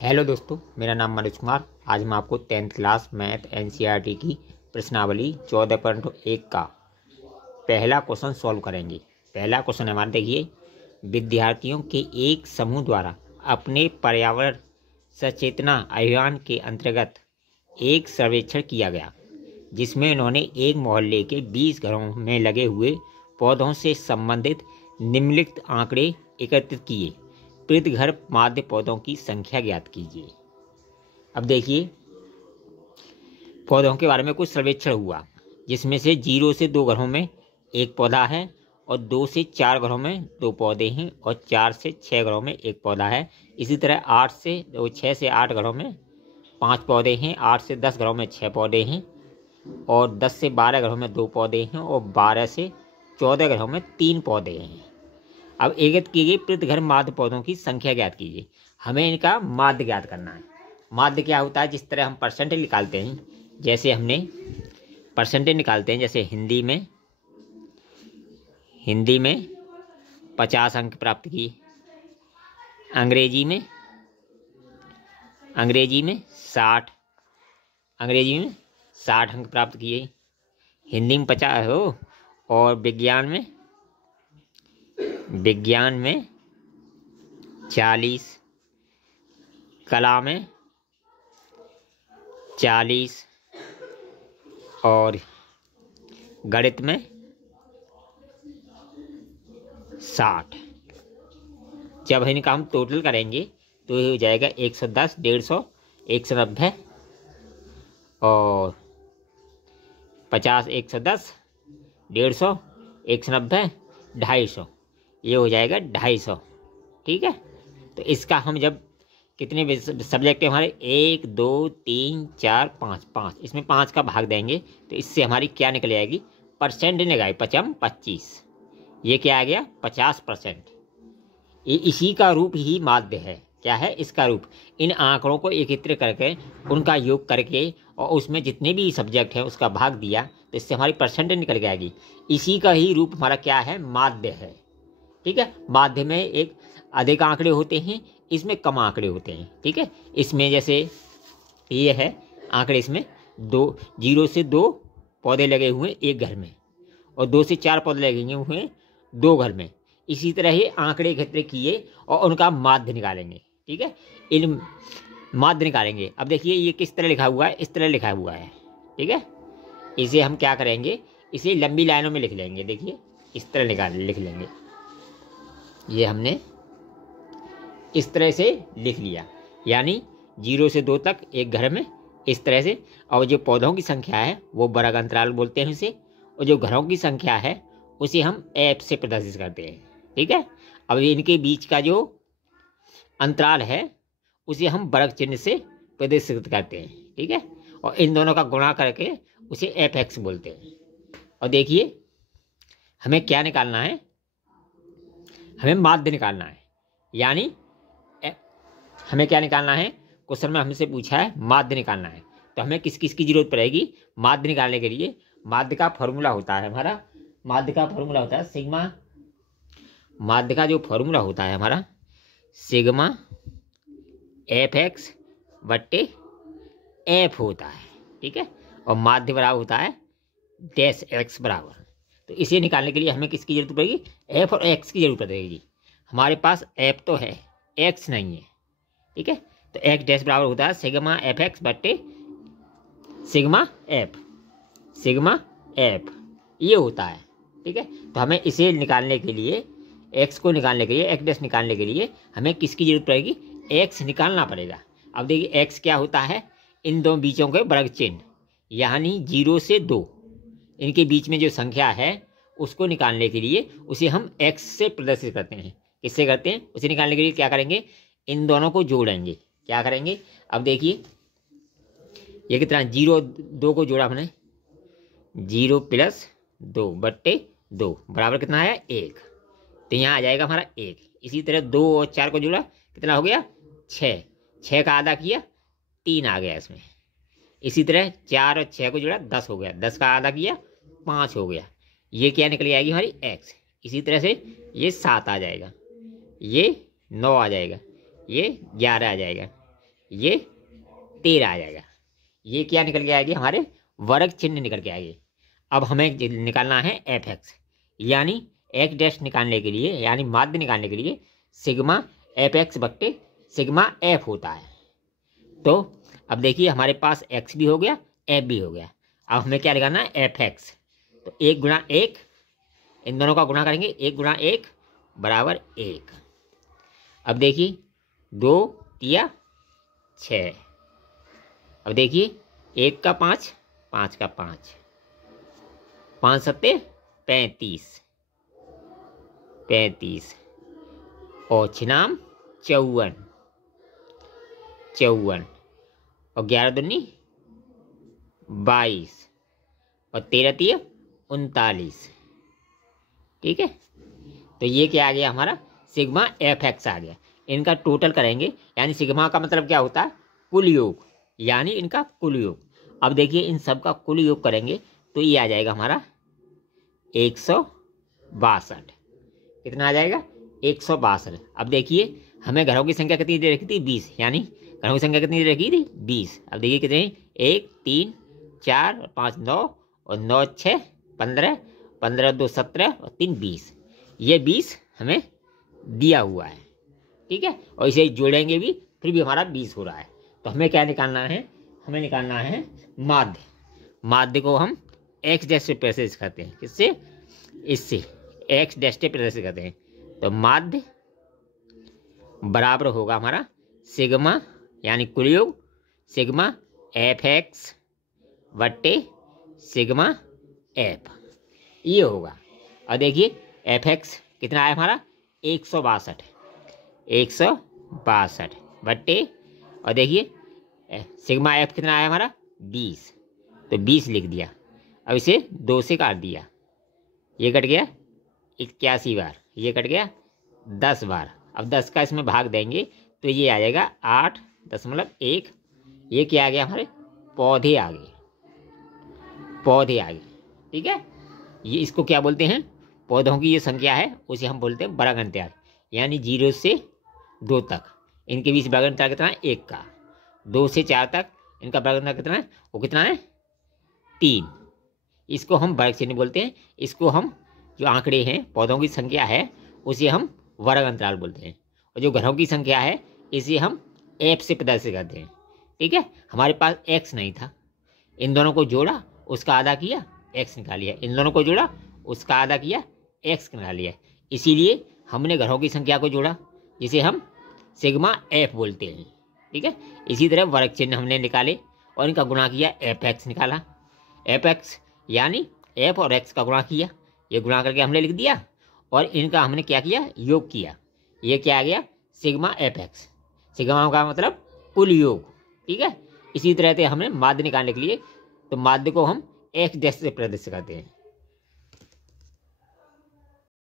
Hello दोस्तों, मेरा नाम मनोज कुमार। आज मैं आपको 10th क्लास मैथ एनसीईआरटी की प्रश्नावली 14.1 का पहला क्वेश्चन सॉल्व करेंगे। पहला क्वेश्चन हमारा देखिए, विद्यार्थियों के एक समूह द्वारा अपने पर्यावरण सचेतना अभियान के अंतर्गत एक सर्वेक्षण किया गया, जिसमें उन्होंने एक मोहल्ले के 20 घरों में लगे हुए पौधों से संबंधित निम्नलिखित आंकड़े एकत्रित किए। प्रति घर माध्य पौधों की संख्या ज्ञात कीजिए। अब देखिए, पौधों के बारे में कुछ सर्वेक्षण हुआ, जिसमें से 0 से 2 घरों में एक पौधा है और 2 से 4 घरों में 2 पौधे हैं और 4 से 6 घरों में एक पौधा है। इसी तरह 6 से 8 घरों में 5 पौधे हैं, 8 से 10 घरों में 6 पौधे हैं और 10 से 12 घरों में 2 पौधे हैं और 12 से 14 घरों में 3 पौधे हैं। अब एकत्रित किए गए प्रति घर माध्य पौधों की संख्या ज्ञात कीजिए। हमें इनका माध्य ज्ञात करना है। माध्य क्या होता है? जिस तरह हम परसेंटेज निकालते हैं, जैसे हमने परसेंटेज निकालते हैं, जैसे हिंदी में 50 अंक प्राप्त किए, अंग्रेजी में 60 अंक प्राप्त किए, हिंदी में 50 हो, और विज्ञान में 40, कला में 40 और गणित में 60। जब इनका हम टोटल करेंगे तो ये हो जाएगा 110, 150, 190 और 50, 110, 150, 190, 250। ये हो जाएगा 250। ठीक है, तो इसका हम जब कितने सब्जेक्ट है हमारे 1 2 3 4 5 5, इसमें 5 का भाग देंगे तो इससे हमारी क्या निकल आएगी? परसेंट निकल 25। ये क्या आ गया? 50%। ये इसी का रूप ही माध्य है। क्या है इसका रूप? इन आंकड़ों को एकत्रित करके उनका योग करके और उसमें जितने भी सब्जेक्ट हैं उसका भाग दिया तो इससे हमारी परसेंटेज निकल के आएगी। इसी का ही रूप हमारा क्या है? माध्य है। ठीक है, माध्य में एक अधिक आंकड़े होते हैं, इसमें कम आंकड़े होते हैं। ठीक है, इसमें जैसे ये है आंकड़े, इसमें 0 से 2 पौधे लगे हुए एक घर में और 2 से 4 पौधे लगे हुए 2 घर में। इसी तरह ही आंकड़े एकत्रित किए और उनका माध्य निकालेंगे। ठीक है, इन माध्य निकालेंगे। अब देखिए ये किस तरह लिखा हुआ है? इस तरह लिखा हुआ है। ठीक है, इसे हम क्या करेंगे? इसे लंबी लाइनों में लिख लेंगे। देखिए इस तरह लिख लेंगे। ये हमने इस तरह से लिख लिया, यानी 0 से 2 तक एक घर में इस तरह से। और जो पौधों की संख्या है वो वर्ग अंतराल बोलते हैं इसे, और जो घरों की संख्या है उसे हम एफ से प्रदर्शित करते हैं। ठीक है, अब इनके बीच का जो अंतराल है उसे हम वर्ग चिन्ह से प्रदर्शित करते हैं। ठीक है, और इन दोनों का गुणा करके उसे एफ एक्स बोलते हैं। और देखिए हमें क्या निकालना है? हमें माध्य निकालना है, यानी हमें क्या निकालना है? क्वेश्चन में हमसे पूछा है माध्य निकालना है, तो हमें किस किस की जरूरत पड़ेगी माध्य निकालने के लिए? माध्य का फॉर्मूला होता है हमारा, माध्य का फॉर्मूला होता है सिग्मा। माध्य का जो फॉर्मूला होता है हमारा सिग्मा एफ एक्स बट्टे एफ होता है। ठीक है, और माध्य बराबर होता है डैश एक्स बराबर। तो इसे निकालने के लिए हमें किसकी जरूरत पड़ेगी? एफ और एक्स की जरूरत पड़ेगी। हमारे पास एफ तो है, एक्स नहीं है। ठीक है, तो एक्स डैश बराबर होता है सिग्मा एफ एक्स बट्टे सिग्मा एफ। ये होता है। ठीक है, तो हमें इसे निकालने के लिए, एक्स को निकालने के लिए, एक्स डैश निकालने के लिए हमें किसकी जरूरत पड़ेगी? एक्स निकालना पड़ेगा। अब देखिए एक्स क्या होता है? इन दो बीचों के वर्ग चिन्ह, यानी 0 से 2 इनके बीच में जो संख्या है उसको निकालने के लिए उसे हम एक्स से प्रदर्शित करते हैं। किससे करते हैं? उसे निकालने के लिए क्या करेंगे? इन दोनों को जोड़ेंगे। क्या करेंगे? अब देखिए ये कितना, 0 2 को जोड़ा हमने, 0 + 2 बट्टे 2 बराबर कितना है? 1। तो यहाँ आ जाएगा हमारा 1। इसी तरह 2 और 4 को जोड़ा, कितना हो गया? 6। 6 का आधा किया, 3 आ गया इसमें। इसी तरह 4 और 6 को जोड़ा, 10 हो गया। 10 का आधा किया, 5 हो गया। ये क्या निकल आएगी हमारी? एक्स। इसी तरह से ये 7 आ जाएगा, ये 9 आ जाएगा, ये 11 आ जाएगा, ये 13 आ जाएगा। ये क्या निकल के आएगी, हमारे वर्ग चिन्ह निकल के आएगी। अब हमें निकालना है एफ एक्स, यानी एक्स डैश निकालने के लिए, यानी माध्य निकालने के लिए सिग्मा एफ एक्स बट्टे सिग्मा एफ होता है। तो अब देखिए हमारे पास एक्स भी हो गया, एफ भी हो गया। अब हमें क्या निकालना है, एफ एक्स। तो 1 गुणा 1, इन दोनों का गुणा करेंगे, 1 गुणा 1 बराबर 1। अब देखिए 2 तिया 6। अब देखिए 1 का 5, 5 का 5, 5 सत्ते 35, 35 और छिनाम 54, 54 और 11 दूनी 22 और 13 तिया 39। ठीक है, तो ये क्या आ गया हमारा, सिग्मा एफ एक्स आ गया। इनका टोटल करेंगे, यानी सिग्मा का मतलब क्या होता है, कुल योग, यानी इनका कुल योग। अब देखिए इन सब का कुल योग करेंगे तो ये आ जाएगा हमारा 162। कितना आ जाएगा, 162। अब देखिए हमें घरों की संख्या कितनी दे रखी थी, 20, यानी घरों की संख्या कितनी दे रखी थी, 20। अब देखिए कितने, 1 3 4 5 9 और 9 6 15, 15 2 17 और 3 20। ये 20 हमें दिया हुआ है। ठीक है, और इसे जोड़ेंगे भी, फिर भी हमारा 20 हो रहा है। तो हमें क्या निकालना है, हमें निकालना है माध्य। माध्य को हम एक्स डैश से प्रदर्शित करते हैं, किससे, इससे एक्स डैश से प्रदर्शित करते हैं। तो माध्य बराबर होगा हमारा सिग्मा, यानी कुल योग सिग्मा एफ एक्स बट्टे सिग्मा एफ, ये होगा। और देखिए एफ एक्स कितना आया हमारा, 162, 162 बट्टे, और देखिए सिग्मा एफ कितना आया हमारा, 20, तो 20 लिख दिया। अब इसे 2 से काट दिया, ये कट गया 81 बार, ये कट गया 10 बार। अब 10 का इसमें भाग देंगे तो ये आ जाएगा 8.1। ये क्या आ गया, हमारे पौधे आ गए, पौधे आ गए। ठीक है, ये इसको क्या बोलते हैं, पौधों की ये संख्या है उसे हम बोलते हैं वर्ग अंतराल, यानी 0 से 2 तक इनके बीच वर्ग अंतराल कितना है, 1 का। 2 से 4 तक इनका वर्ग अंतराल कितना है, वो कितना है, 3। इसको हम वर्ग चिन्ह बोलते हैं। इसको हम जो आंकड़े हैं, पौधों की संख्या है, उसे हम वर्ग अंतराल बोलते हैं। और जो घरों की संख्या है इसे हम एफ से प्रदर्शित करते हैं। ठीक है, हमारे पास एक्स नहीं था, इन दोनों को जोड़ा, उसका आधा किया, एक्स निकाल लिया। इन दोनों को जोड़ा, उसका आधा किया, एक्स निकाल लिया। इसीलिए हमने घरों की संख्या को जोड़ा, जिसे हम सिग्मा एफ बोलते हैं। ठीक है, इसी तरह वर्ग चिन्ह हमने निकाले और इनका गुणा किया, एफ एक्स निकाला। एफ एक्स यानी एफ और एक्स का गुणा किया, ये गुणा करके हमने लिख दिया, और इनका हमने क्या किया, योग किया। ये क्या आ गया, सिग्मा एफ एक्स। सिग्मा का मतलब कुल योग। ठीक है, इसी तरह से हमें माध्य निकालने के लिए, तो माध्य को हम एक्स डैश से प्रदर्शित करते हैं।